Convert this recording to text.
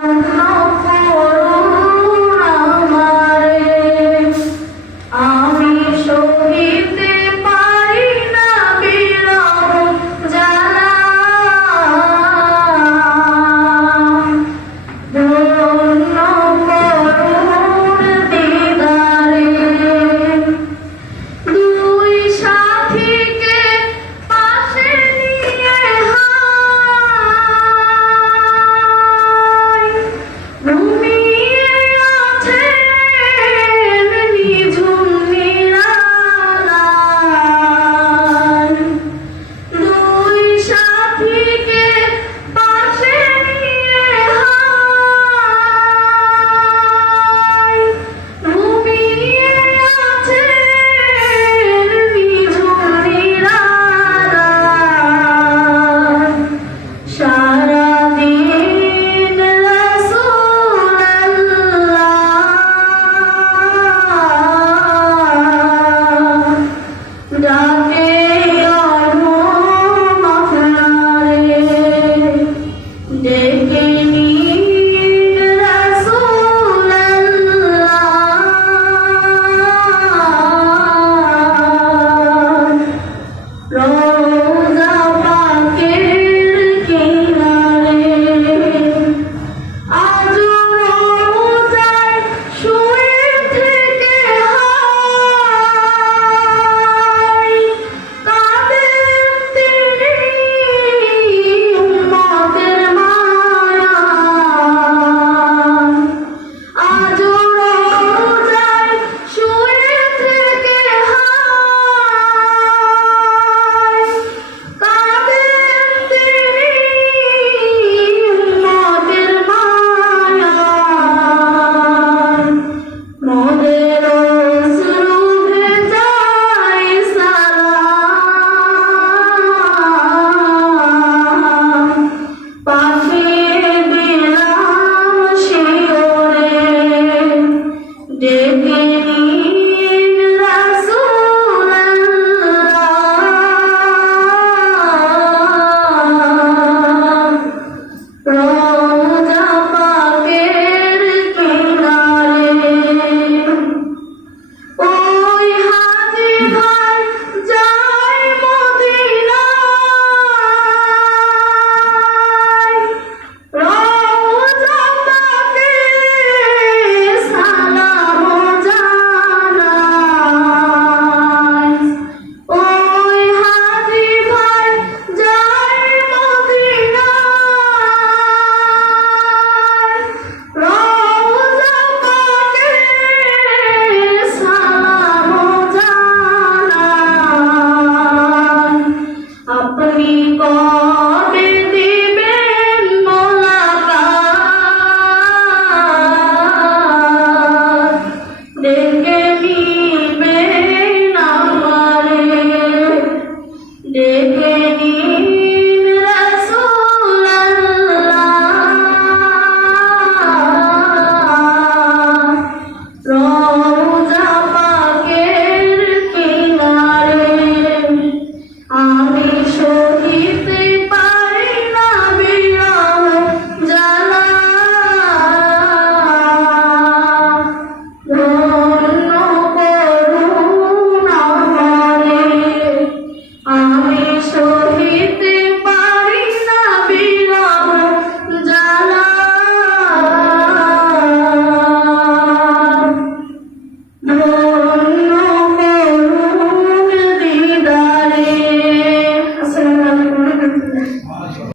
Thank you. Amen. Lord.